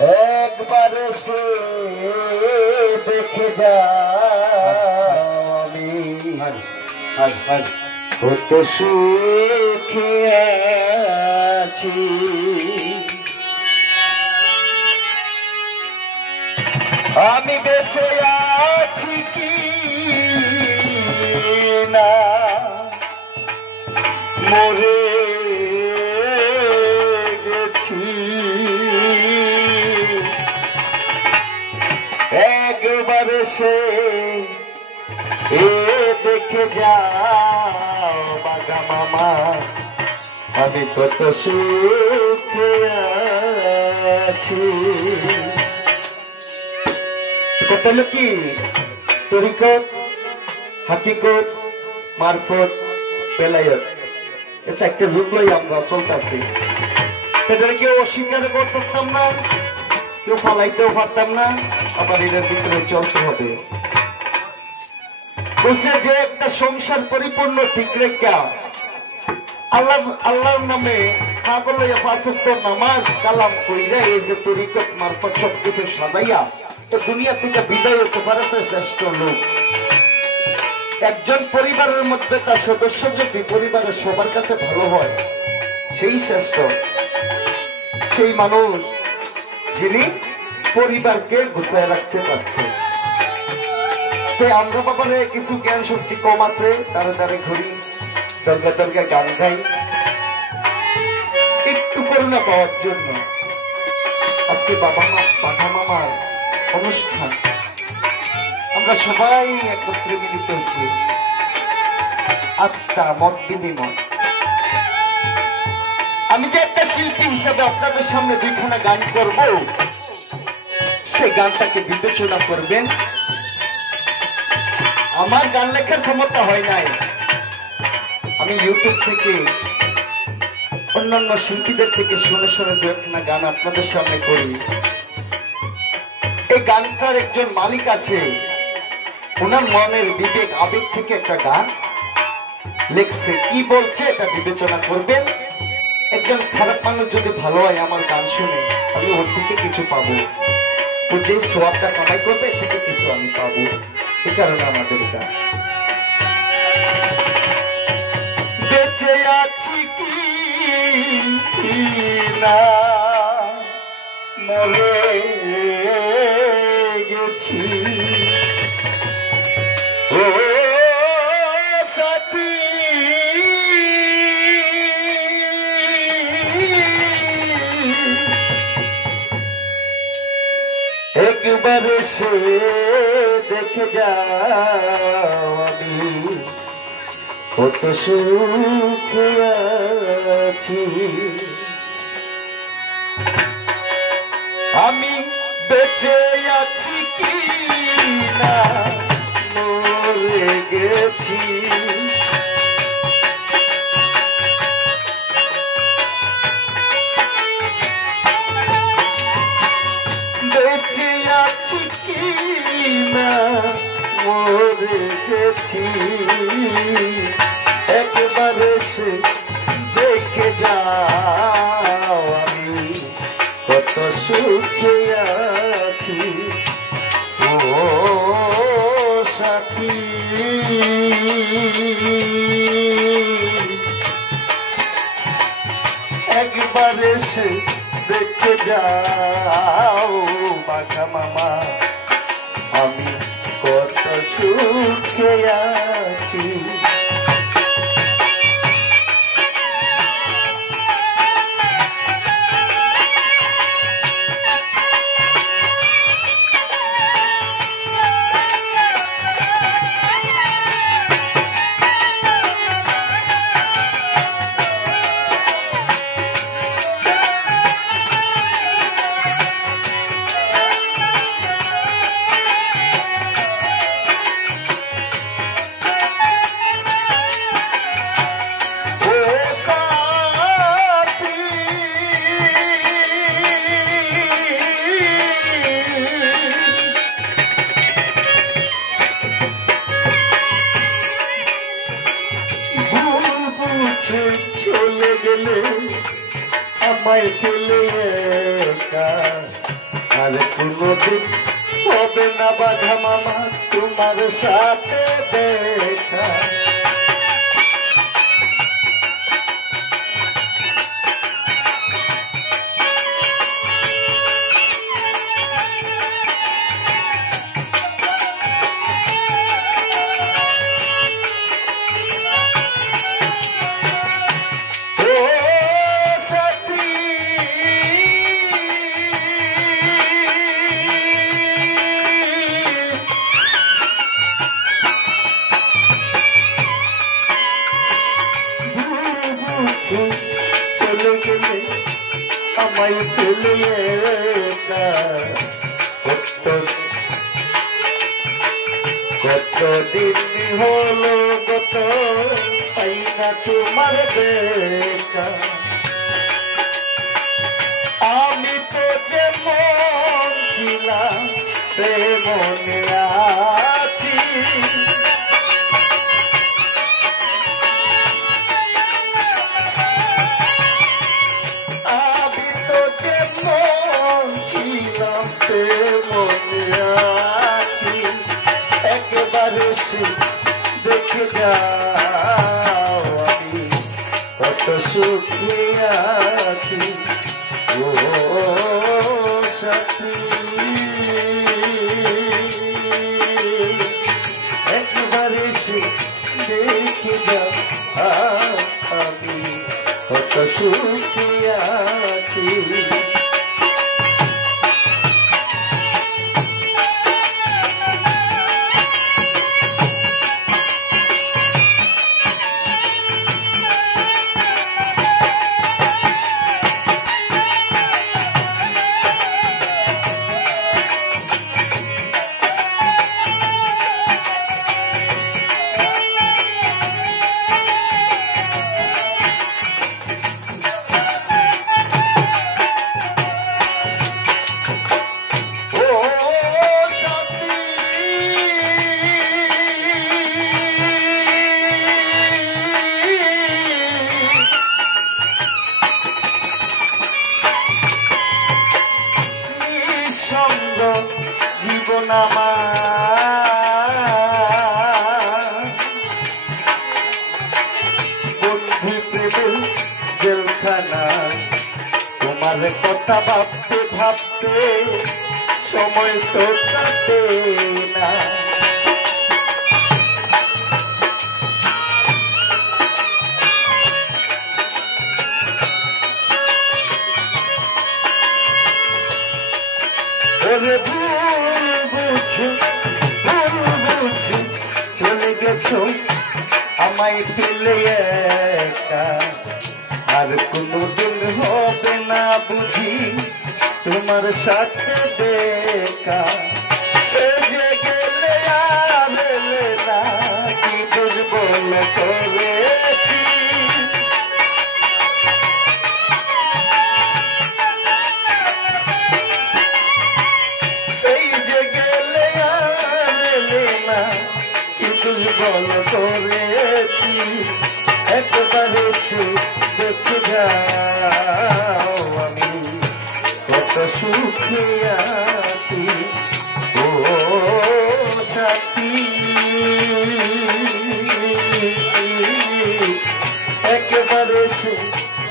একবার সে দেখে যাবি কত সুখে আছি। আমি বেঁচে আছি কি না মরে গেছি, একবার সে দেখে যাও বাঘা মামা আমি কত সুখে আছি। কথা হলো কি তরিকত হাকিকত মারফত বেলায়ত এই চারটে যুগলই আমরা চলতেছি। এদের কেউ অস্বীকার করতাম না, কেউ পালাইতেও পারতাম না, আবার এদের ভিতরে চলতে হবে। বসে যে একটা সংসার পরিপূর্ণ ঠিক রেখা আল্লাহর নামে পাগল হইয়া 5 ওয়াক্ত নামাজ কালাম কইরা এই যে তরিকত মারফত সবকিছু সাজাইয়া দুনিয়া থেকে বিদায় হতে পারে শ্রেষ্ঠ লোক। একজন পরিবারের মধ্যে তার সদস্য যদি পরিবারের সবার কাছে ভালো হয় সেই শ্রেষ্ঠ, সেই মানুষ যিনি পরিবারকে গুছায় রাখতে পারছে। আমরা বাবারে কিছু জ্ঞান শক্তি কম আছে, তারা তারা ঘুরি দরগা দরগা গান গাই একটু করুণা পাওয়ার জন্য। আজকে বাঘা মামার অনুষ্ঠান আমরা সবাই একত্রে মিলিত হচ্ছি, আস্থা মত বিনিময়। আমি যে একটা শিল্পী হিসাবে আপনাদের সামনে দুইখানা গান করব, সেই গানটাকে বিবেচনা করবেন। আমার গান লেখার ক্ষমতা হয় নাই, আমি ইউটিউব থেকে অন্যান্য শিল্পীদের থেকে শুনে শুনে দুইখানা গান আপনাদের সামনে করি। এই গানটার একজন মালিক আছে, ওনার মনের বিবেক আবেগ থেকে একটা গান লিখছে, কি বলছে এটা বিবেচনা করবেন। একজন খারাপ মানুষ যদি ভালো হয় আমার গান শুনে, আমি ওর থেকে কিছু পাবো, ও যে সোয়াবটা কামাই করবে এর থেকে কিছু আমি পাবো, এই কারণে আমাদের গান। বেঁচে আছি কি না মরে গেছি, ও সাথী একবার সে দেখে যাও আমি কত সুখে আছি। আমি বেঁচে আছি কি না মরে গেছি, বেঁচে আছি কি না মরে গেছি, একবার সে দেখে যাও আমি কত সুখে আছি। ও সাথী একবার সে দেখে যাও বাঘা মামা আমি কত সুখে আছি। চলে গেলে আমায় ফেলে একা আর কোনদিন হবে না বাধা মামা তোমার সাথে দেখা। চলে গেলে আমায় ফেলে কতদিন হলো কত পাই না তোমার দেখা। আমি তো যেমন ছিলাম মনে আছি, মনে আছি একবারে সে দেখে যাও আমি কত সুখে আছি। ও সাথী একবারে সে দেখে যাও আমি কত সুখে আছি। জীবন আমার বন্ধু প্রেমের জেলখানা, তোমার কথা ভাবতে ভাবতে সময় তো কাটে না। ভুল বুঝে চলে গেছো আমায় ফেলে একা, আর কোনদিন হবে না বুঝি তোমার সাথে দেখা। সে যে গেলে আর এলে না কি দুর্বল করেছি, দুর্বল করেছি একবারে সে দেখে যাও আমি কত সুখে আছি। ও সাথী একবারে সে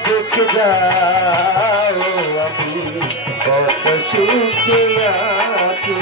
দেখে যাও আমি কত সুখে আছি।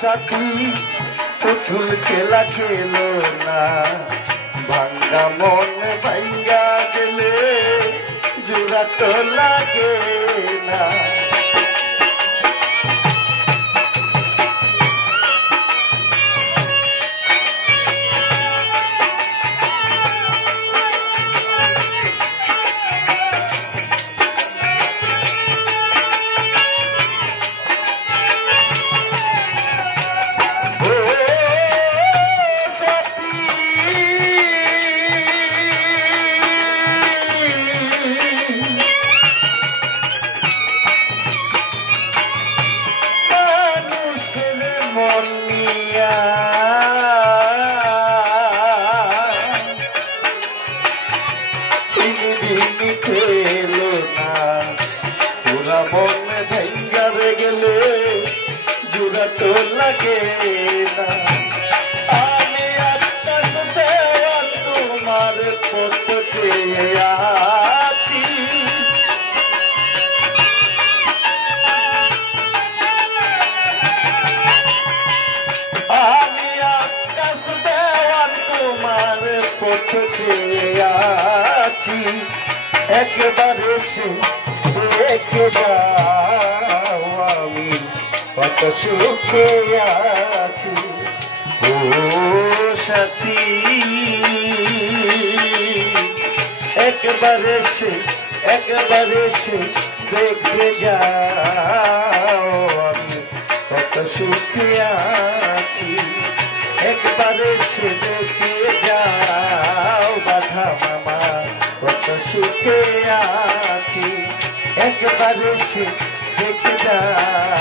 সাথী পুতুল খেলা খেলো না, ভাঙ্গা মন ভাইয়া গেলে জোড়া তো লাগে না। হলে জোড়া তো লাগে না। আমি আকাশ দেওয়া তোমার কত চেয়ে আছি, আমি আকাশ দেওয়া তোমার কত চেয়ে আছি। একবারে সে দেখে যাও আমি কত সুখে আছি। ও সাথী একবারে সে দেখে যাও আমি কত সুখে আছি। একবারে সে দেখে যাও বাধা মামা কত সুখে আছি। একবারে সে দেখে যাও